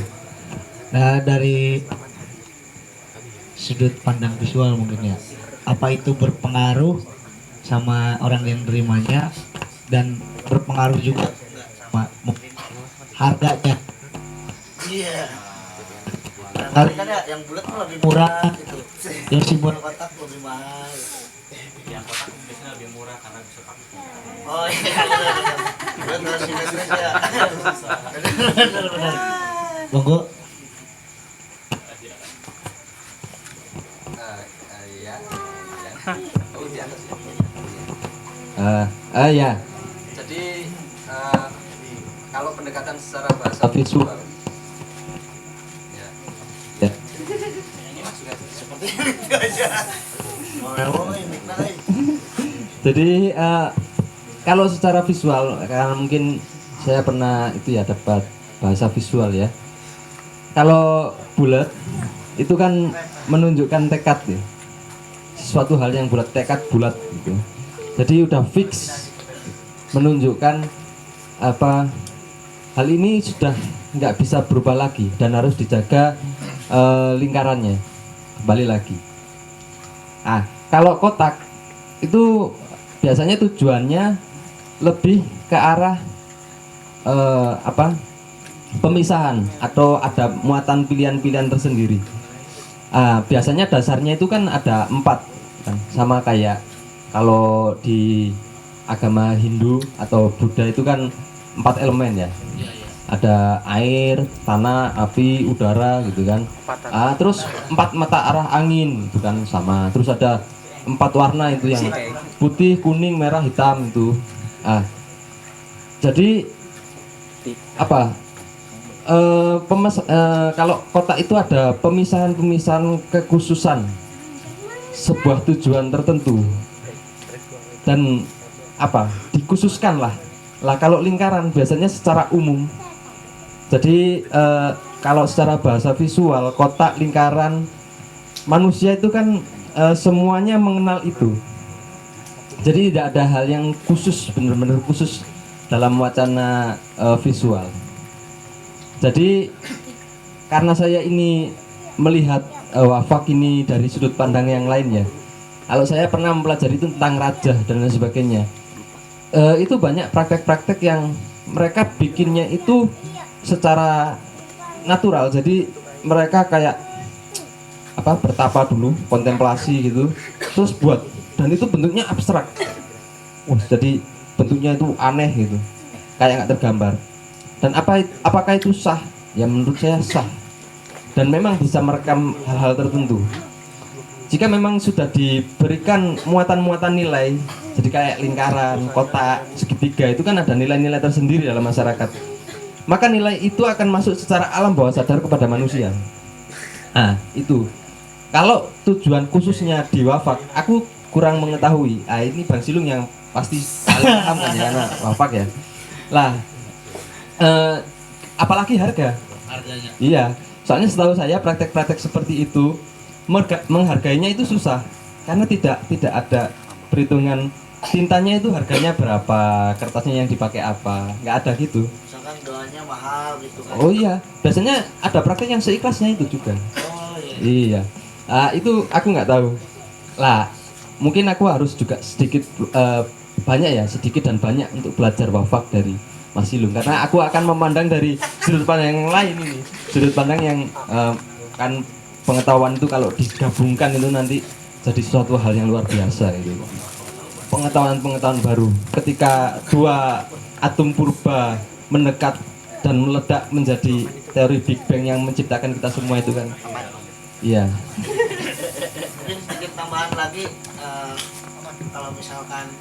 Nah, dari sudut pandang visual mungkin ya, apa itu berpengaruh sama orang yang nerimanya dan berpengaruh juga sama harganya? Iya. Harga Kan ya yang bulat tuh lebih murah, gitu. yang simbol Kotak lebih mahal. Yang kotak biasanya lebih murah karena bisa pakai. Oh iya. Benar simetris ya. monggo. Ya. Jadi kalau pendekatan secara bahasa visual, ya. Jadi kalau secara visual, karena mungkin saya pernah itu ya dapat bahasa visual ya. Kalau bulat itu kan menunjukkan tekad ya, sesuatu hal yang bulat, tekad bulat gitu. Jadi udah fix menunjukkan apa hal ini sudah nggak bisa berubah lagi dan harus dijaga lingkarannya kembali lagi. Kalau kotak itu biasanya tujuannya lebih ke arah pemisahan atau ada muatan pilihan-pilihan tersendiri. Biasanya dasarnya itu kan ada 4 kan, sama kayak kalau di agama Hindu atau Buddha itu kan 4 elemen ya. Ada air, tanah, api, udara gitu kan. Terus 4 mata arah angin itu kan sama. Terus ada 4 warna itu yang putih, kuning, merah, hitam itu. Jadi kalau kotak itu ada pemisahan-pemisahan kekhususan sebuah tujuan tertentu dan dikhususkan lah. Kalau lingkaran biasanya secara umum. Jadi kalau secara bahasa visual, kotak, lingkaran, manusia itu kan semuanya mengenal itu. Jadi tidak ada hal yang khusus, benar-benar khusus dalam wacana visual. Jadi karena saya ini melihat wafak ini dari sudut pandang yang lainnya. Kalau saya pernah mempelajari itu tentang rajah dan lain sebagainya. Itu banyak praktek-praktek yang mereka bikinnya itu secara natural. Jadi mereka kayak bertapa dulu, kontemplasi gitu, terus buat, dan itu bentuknya abstrak. Jadi bentuknya itu aneh gitu, kayak nggak tergambar. Dan apakah itu sah? Ya menurut saya sah. Dan memang bisa merekam hal-hal tertentu. Jika memang sudah diberikan muatan-muatan nilai, jadi kayak lingkaran, kotak, segitiga, itu kan ada nilai-nilai tersendiri dalam masyarakat. Maka nilai itu akan masuk secara alam bawah sadar kepada manusia. Itu. Kalau tujuan khususnya di wafak, aku kurang mengetahui. Ini Bang Silung yang pasti paling paham kan ya, anak wafak ya. Apalagi harganya. Iya, soalnya setahu saya praktek-praktek seperti itu menghargainya itu susah karena tidak ada perhitungan tintanya itu harganya berapa, kertasnya yang dipakai apa, nggak ada gitu. Misalkan doanya mahal gitu kan. Oh iya, biasanya ada praktek yang seikhlasnya itu juga. Oh iya. Iya, itu aku nggak tahu. Mungkin aku harus juga sedikit banyak ya, sedikit dan banyak untuk belajar wafak dari Mas Silung, karena aku akan memandang dari sudut pandang yang lain ini, sudut pandang yang kan pengetahuan itu kalau digabungkan itu nanti jadi suatu hal yang luar biasa gitu. Pengetahuan baru ketika 2 atom purba mendekat dan meledak menjadi teori Big Bang yang menciptakan kita semua itu kan. Iya. Mungkin sedikit tambahan lagi, kalau misalkan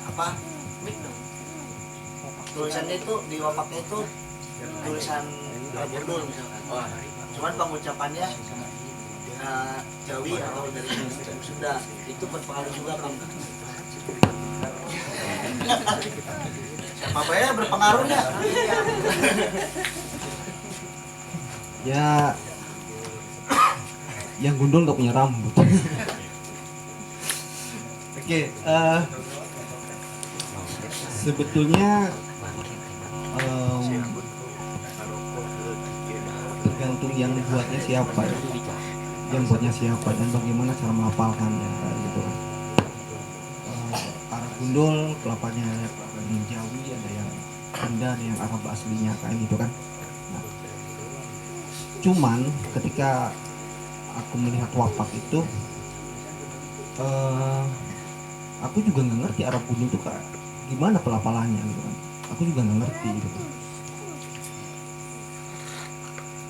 tulisannya itu di wafaknya itu tulisan Al-Burdul misalkan. Cuman pengucapannya Jawi atau dari Sunda, itu berpengaruh juga kan? Apa ya berpengaruhnya? Ya, yang gundul nggak punya rambut. Oke, sebetulnya tergantung yang buatnya siapa ya. Yang buatnya siapa dan bagaimana cara melafalkannya gitu. Arab gundul kelapanya yang Jawi, ada yang Sunda, ada yang Arab aslinya kayak gitu kan. Cuman ketika aku melihat wafak itu, aku juga nggak ngerti Arab gundul itu kayak gimana pelafalannya gitu kan. Aku juga nggak ngerti gitu.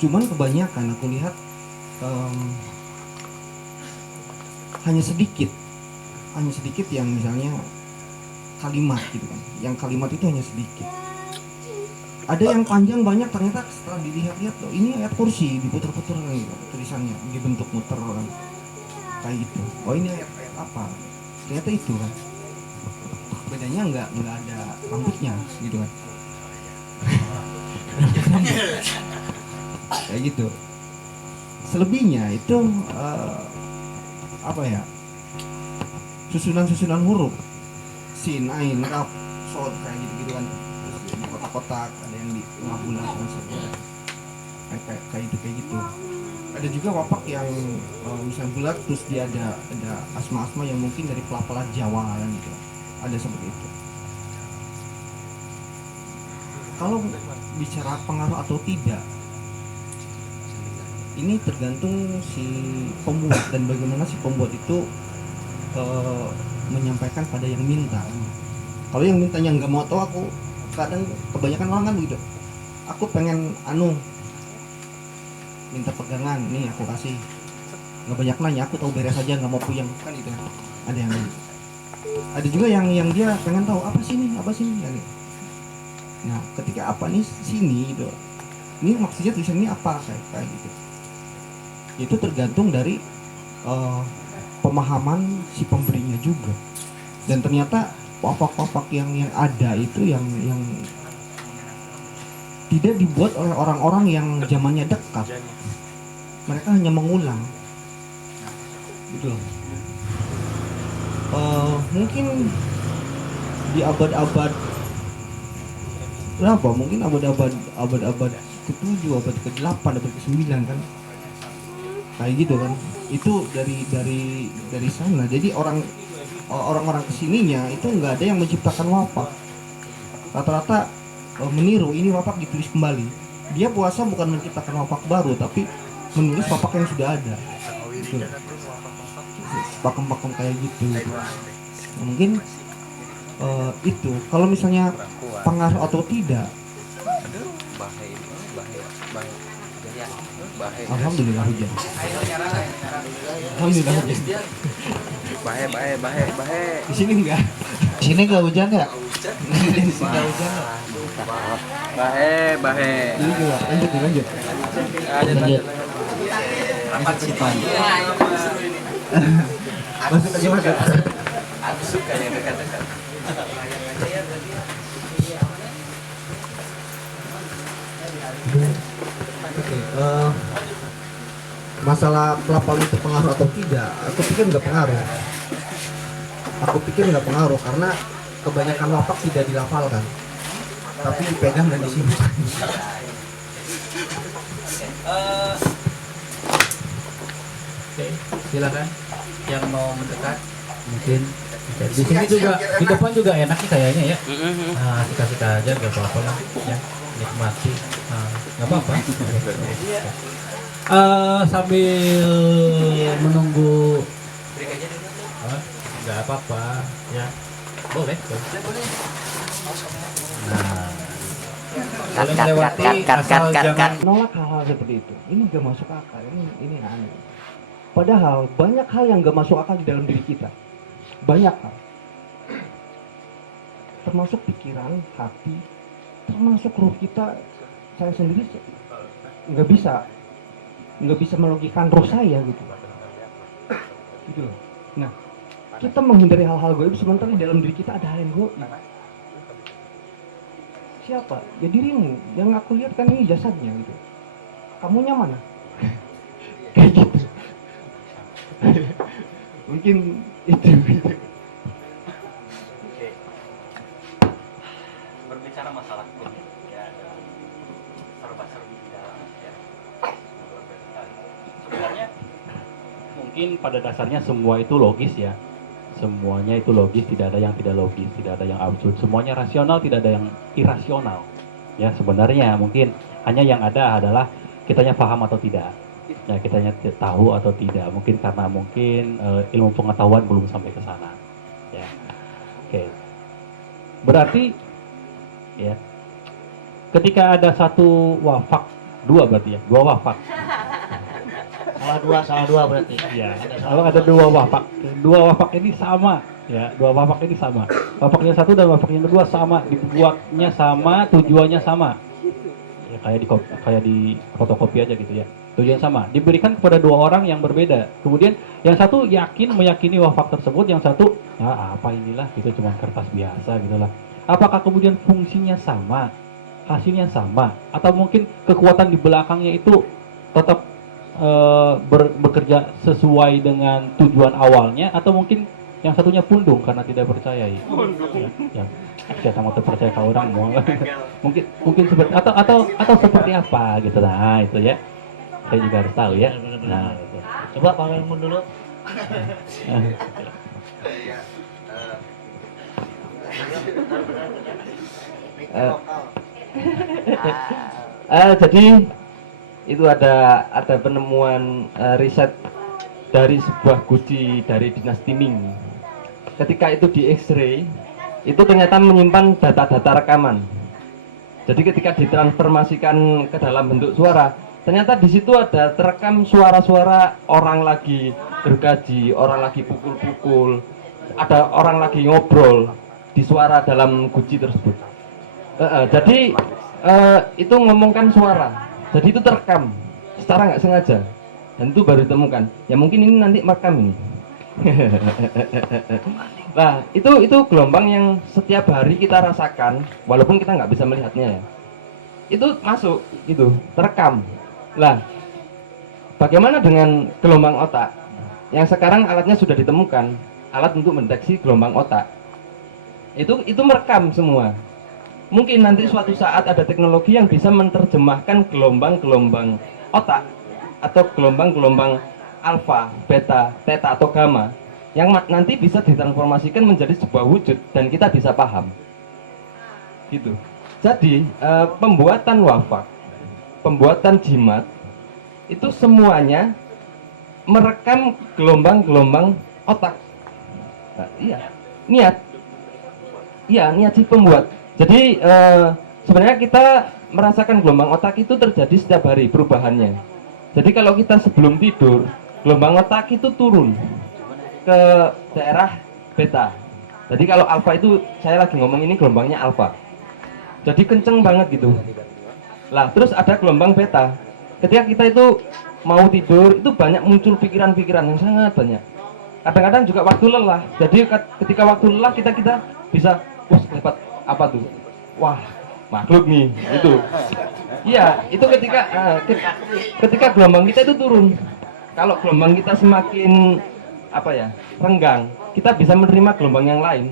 Cuman kebanyakan aku lihat hanya sedikit yang misalnya kalimat gitu kan, yang kalimat itu hanya sedikit. Ada yang panjang banyak, ternyata setelah dilihat-lihat loh, ini ayat kursi diputar-putar gitu, tulisannya dibentuk muter kan, kayak gitu. Oh ini ayat apa? Ternyata itu kan. Bedanya nggak ada rambutnya gitu kan. Kayak gitu. Selebihnya itu apa ya? Susunan huruf, sin, ain, raf, sod, kayak gitu kan. Di kotak-kotak, ada yang di tengah bulan kayak gitu. Ada juga wapak yang misalnya bulat terus dia ada asma-asma yang mungkin dari pelafalan Jawa kan gitu. Ada seperti itu. Kalau bicara pengaruh atau tidak, ini tergantung si pembuat dan bagaimana si pembuat itu menyampaikan pada yang minta. Kalau yang mintanya nggak mau tahu, aku kadang kebanyakan orang kan begitu. Aku pengen minta pegangan, nih aku kasih. Nggak banyak nanya, aku tahu beres aja, nggak mau puyeng kan gitu. Ada yang gitu. Ada juga yang dia pengen tahu apa sih nih ya, gitu. Nah, ketika apa nih sini gitu. Ini maksudnya tulisan ini apa kayak gitu. Itu tergantung dari pemahaman si pemberinya juga. Dan ternyata wapak-wapak yang ada itu yang tidak dibuat oleh orang-orang yang zamannya dekat. Mereka hanya mengulang gitu loh. Mungkin di abad-abad berapa? Mungkin abad-abad ke-7, abad ke-8, abad ke-9 kan. Kayak gitu kan. Itu dari sana. Jadi orang-orang kesininya itu nggak ada yang menciptakan wapak. Rata-rata meniru ini wapak ditulis kembali. Dia puasa bukan menciptakan wapak baru, tapi menulis wapak yang sudah ada. Gitu. Pakem-pakem kayak gitu. Nah, mungkin itu. Kalau misalnya pengaruh atau tidak, alhamdulillah hujan. Alhamdulillah hujan. Bahe. Di sini enggak. Di sini nggak hujan ya? Di sini enggak hujan. Bahe. Ini juga lanjut. Lanjut. Rapat depan. Masuk aja masuk. Aku suka yang dekat-dekat. Oke, masalah pelafalan itu pengaruh atau tidak, aku pikir nggak pengaruh. Karena kebanyakan wapak tidak dilafalkan, tapi dipegang dan disimpan. Silakan yang mau mendekat mungkin. Di sini juga di depan juga enak nih kayaknya ya. Nah, kita aja nggak apa-apa lah ya, nikmati. Nggak apa-apa. Sambil menunggu, nggak apa-apa ya, boleh. Nah, boleh melewati asal jangan Nolak hal-hal seperti itu. Ini gak masuk akal. Ini aneh. Padahal banyak hal yang gak masuk akal di dalam diri kita. Banyak hal. Termasuk pikiran, hati, termasuk ruh kita. Saya sendiri nggak bisa melogikan roh saya gitu. Gitu loh. Nah, kita menghindari hal-hal goib sementara di dalam diri kita ada hal yang goib. Siapa? Ya dirimu. Yang aku lihat kan ini jasadnya gitu. Kamunya mana? Kayak gitu. Mungkin itu gitu. Berbicara masalah kulit ya, serba-serbi di dalam ya. Sebenarnya mungkin pada dasarnya semua itu logis ya. Semuanya itu logis, tidak ada yang tidak logis, tidak ada yang absurd. Semuanya rasional, tidak ada yang irasional. Ya, sebenarnya mungkin hanya yang ada adalah kitanya paham atau tidak. Ya, kitanya tahu atau tidak. Mungkin karena ilmu pengetahuan belum sampai ke sana. Ya. Oke. Berarti ya, ketika ada satu wafak, dua berarti ya, dua wafak. Salah dua berarti. Ya, kalau ada dua wafak ini sama, ya, dua wafak ini sama. wafak yang satu dan wafak yang kedua sama, dibuatnya sama, tujuannya sama. Ya, kayak di fotokopi aja gitu ya. Tujuan sama, diberikan kepada dua orang yang berbeda. Kemudian yang satu meyakini wafak tersebut, yang satu apa inilah gitu, cuma kertas biasa gitulah. Apakah kemudian fungsinya sama, hasilnya sama, atau mungkin kekuatan di belakangnya itu tetap bekerja sesuai dengan tujuan awalnya, atau mungkin yang satunya pundung karena tidak percaya ya. Ya, ya sama terpercaya ke orang mau. mungkin seperti atau seperti apa gitu. Nah, itu ya. Saya juga harus tahu ya. Nah, itu. Coba Pak Raymond dulu. Jadi itu ada penemuan riset dari sebuah guci dari dinasti Ming. Ketika itu di X-ray, itu ternyata menyimpan data-data rekaman. Jadi ketika ditransformasikan ke dalam bentuk suara, ternyata di situ ada terekam suara-suara orang lagi gergaji, orang lagi pukul-pukul, ada orang lagi ngobrol di suara dalam guci tersebut. Jadi itu ngomongkan suara, jadi itu terekam secara nggak sengaja, dan itu baru ditemukan. Ya mungkin ini nanti merekam ini. Nah itu gelombang yang setiap hari kita rasakan, walaupun kita nggak bisa melihatnya ya. Itu masuk, itu terekam. Lah, bagaimana dengan gelombang otak? Yang sekarang alatnya sudah ditemukan, alat untuk mendeteksi gelombang otak. Itu merekam semua. Mungkin nanti suatu saat ada teknologi yang bisa menerjemahkan gelombang-gelombang otak atau gelombang-gelombang alfa, beta, theta atau gamma yang nanti bisa ditransformasikan menjadi sebuah wujud dan kita bisa paham. Gitu. Jadi pembuatan wafak, pembuatan jimat itu semuanya merekam gelombang-gelombang otak. Nah, niat si pembuat. Jadi sebenarnya kita merasakan gelombang otak itu terjadi setiap hari perubahannya. Jadi kalau kita sebelum tidur, gelombang otak itu turun ke daerah beta. Jadi kalau alfa itu, saya lagi ngomong ini gelombangnya alfa. Jadi kenceng banget gitu. Lah terus ada gelombang beta. Ketika kita itu mau tidur, itu banyak muncul pikiran-pikiran yang sangat banyak. Kadang-kadang juga waktu lelah. Jadi ketika waktu lelah kita bisa, wah dapat apa tuh? Wah makhluk nih itu. Iya itu ketika gelombang kita itu turun. Kalau gelombang kita semakin renggang, kita bisa menerima gelombang yang lain.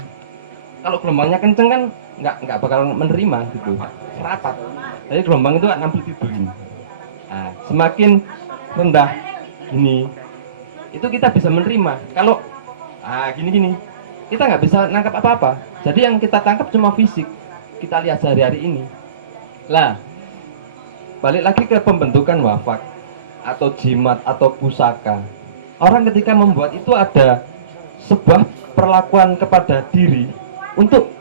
Kalau gelombangnya kenceng kan nggak bakal menerima gitu, rapat. Jadi gelombang itu amplitude ini. Nah, semakin rendah ini, itu kita bisa menerima. Kalau gini, kita nggak bisa nangkap apa-apa. Jadi yang kita tangkap cuma fisik, kita lihat sehari-hari ini. Lah, balik lagi ke pembentukan wafak atau jimat atau pusaka. Orang ketika membuat itu ada sebuah perlakuan kepada diri untuk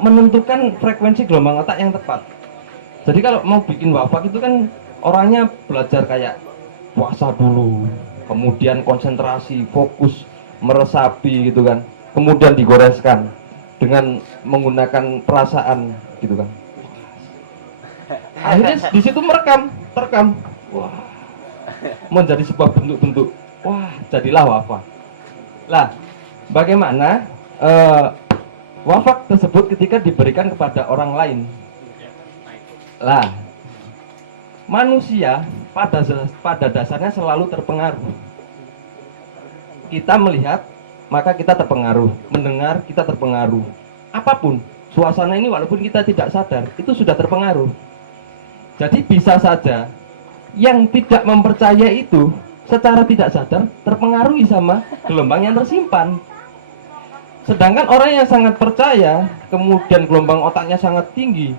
menentukan frekuensi gelombang otak yang tepat. Jadi kalau mau bikin wafak itu kan orangnya belajar kayak puasa dulu, kemudian konsentrasi, fokus, meresapi gitu kan, kemudian digoreskan dengan menggunakan perasaan gitu kan. Akhirnya di situ terekam, wah, menjadi sebuah bentuk-bentuk, wah, jadilah wafak. Lah, bagaimana wafak tersebut ketika diberikan kepada orang lain? Lah, manusia pada dasarnya selalu terpengaruh. Kita melihat, maka kita terpengaruh. Mendengar, kita terpengaruh. Apapun, suasana ini walaupun kita tidak sadar, itu sudah terpengaruh. Jadi bisa saja yang tidak mempercaya itu secara tidak sadar terpengaruhi sama gelombang yang tersimpan. Sedangkan orang yang sangat percaya, kemudian gelombang otaknya sangat tinggi,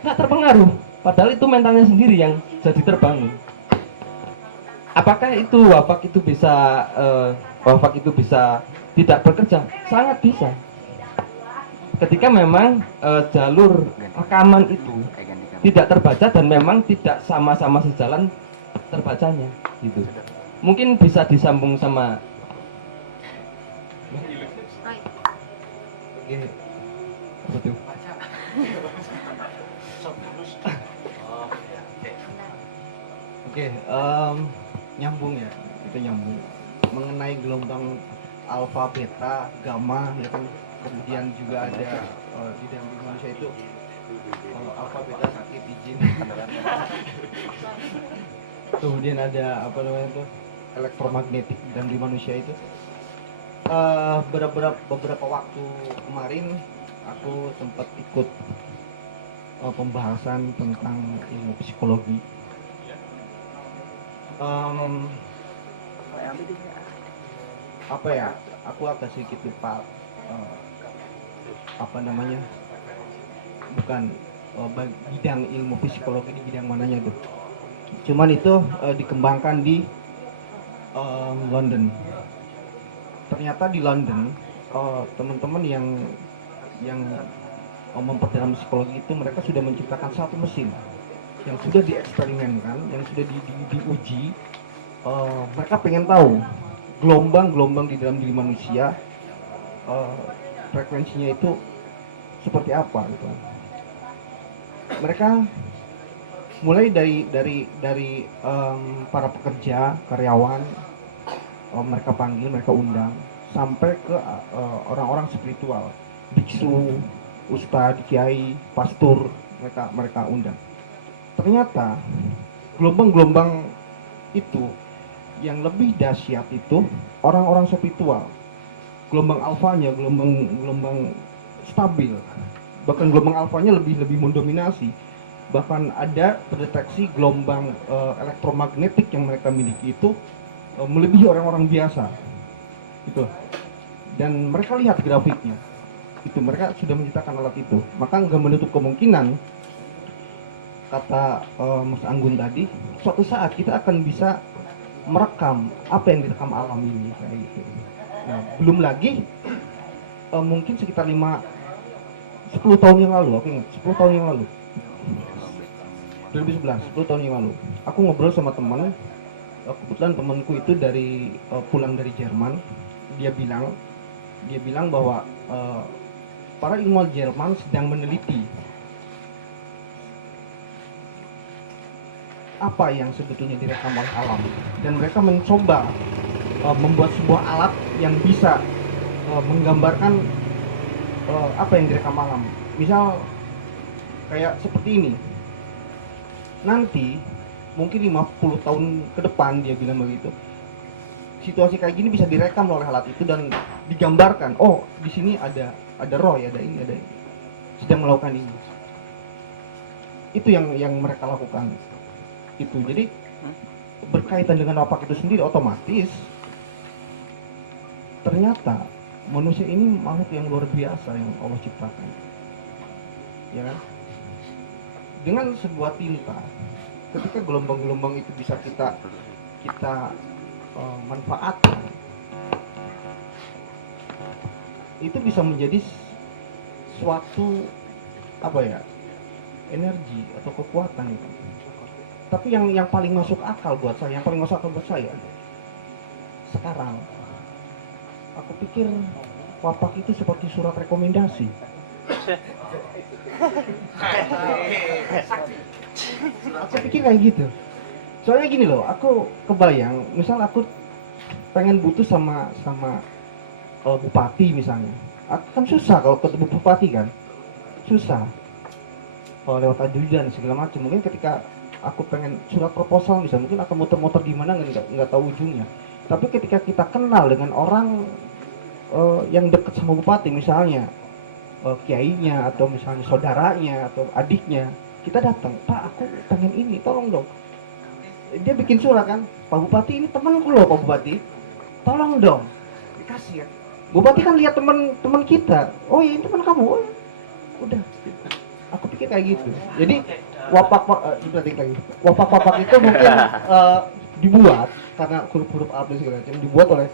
nggak terpengaruh. Padahal itu mentalnya sendiri yang jadi terbangun. Apakah itu wafak itu bisa tidak bekerja? Sangat bisa. Ketika memang jalur rekaman itu tidak terbaca dan memang tidak sama-sama sejalan terbacanya, gitu. Mungkin bisa disambung sama Apa tuh? Oke, nyambung ya, itu nyambung mengenai gelombang alfa, beta, gamma, ya kan. Kemudian juga ada di dalam tubuh manusia itu alfa, beta, sakit, izin. Kemudian ada apa namanya itu elektromagnetik di dalam diri manusia itu. Beberapa waktu kemarin aku sempat ikut pembahasan tentang ilmu psikologi. Apa ya, aku agak sedikit lupa apa namanya, bukan bidang ilmu psikologi di bidang mananya tuh, cuman itu dikembangkan di London. Ternyata di London teman-teman yang memperdalam psikologi itu mereka sudah menciptakan satu mesin yang sudah dieksperimenkan, yang sudah diuji. Mereka pengen tahu gelombang-gelombang di dalam diri manusia, frekuensinya itu seperti apa gitu. Mereka mulai dari para pekerja, karyawan, mereka panggil, mereka undang, sampai ke orang-orang spiritual, biksu, ustadz, kiai, pastor, mereka undang. Ternyata gelombang-gelombang itu yang lebih dahsyat itu orang-orang spiritual. Gelombang alfanya, gelombang stabil. Bahkan gelombang alfanya lebih mendominasi. Bahkan ada terdeteksi gelombang elektromagnetik yang mereka miliki itu melebihi orang-orang biasa. Gitu. Dan mereka lihat grafiknya. Itu mereka sudah menciptakan alat itu. Maka nggak menutup kemungkinan, kata Mas Anggun tadi, suatu saat kita akan bisa merekam apa yang direkam alam ini kayak gitu. Nah, belum lagi mungkin sekitar 10 tahun yang lalu, aku ingat 10 tahun yang lalu, 2011, 10 tahun yang lalu, aku ngobrol sama teman. Kebetulan temanku itu pulang dari Jerman. Dia bilang bahwa para ilmuwan Jerman sedang meneliti apa yang sebetulnya direkam oleh alam, dan mereka mencoba membuat sebuah alat yang bisa menggambarkan apa yang direkam alam. Misal kayak seperti ini, nanti mungkin 50 tahun ke depan, dia bilang begitu, situasi kayak gini bisa direkam oleh alat itu dan digambarkan. Oh, di sini ada Roy, ada ini sedang melakukan ini. Itu yang mereka lakukan. Itu jadi berkaitan dengan wapak itu sendiri, otomatis ternyata manusia ini makhluk yang luar biasa yang Allah ciptakan, ya kan? Dengan sebuah tinta, ketika gelombang-gelombang itu bisa kita manfaatkan, itu bisa menjadi suatu energi atau kekuatan itu. Tapi yang paling masuk akal buat saya, sekarang, aku pikir wapak itu seperti surat rekomendasi. Aku pikir kayak gitu. Soalnya gini loh, aku kebayang, misal aku pengen butuh sama bupati misalnya. Aku kan susah kalau ketemu bupati kan, susah. Kalau lewat ajudan segala macam. Mungkin ketika aku pengen surat proposal misalnya, mungkin akan muter-muter di mana nggak tahu ujungnya. Tapi ketika kita kenal dengan orang yang dekat sama bupati, misalnya kiainya atau misalnya saudaranya atau adiknya, kita datang, Pak, aku pengen ini, tolong dong. Dia bikin surat kan, Pak Bupati, ini temanku loh Pak Bupati, tolong dong, dikasih ya. Bupati kan lihat teman kita, oh iya ini teman kamu, oh, ya. Udah. Aku pikir kayak gitu. Jadi wapak itu mungkin dibuat karena huruf-huruf A dan segala macam, dibuat oleh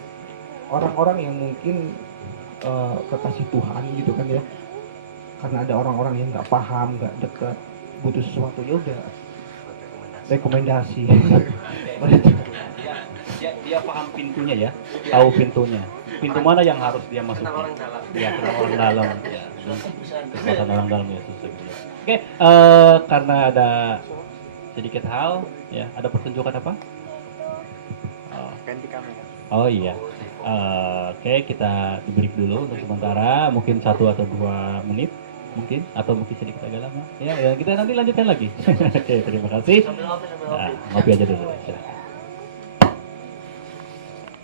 orang-orang yang mungkin kekasih Tuhan gitu kan ya. Karena ada orang-orang yang nggak paham, nggak dekat, butuh sesuatu, ya udah rekomendasi. Dia paham pintunya ya, tahu pintunya. pintu mana yang harus dia masuki. Ya, kenal orang dalam. Ya, kekuatan orang dalam ya susah. Oke, karena ada sedikit hal, ya, ada pertunjukan apa? Ganti kamera. Oh iya. Oke, kita di break dulu untuk sementara, mungkin 1 atau 2 menit, mungkin, atau mungkin sedikit agak lama. Ya, kita nanti lanjutkan lagi. Oke, terima kasih. Nah, ngopi aja dulu. Silahkan.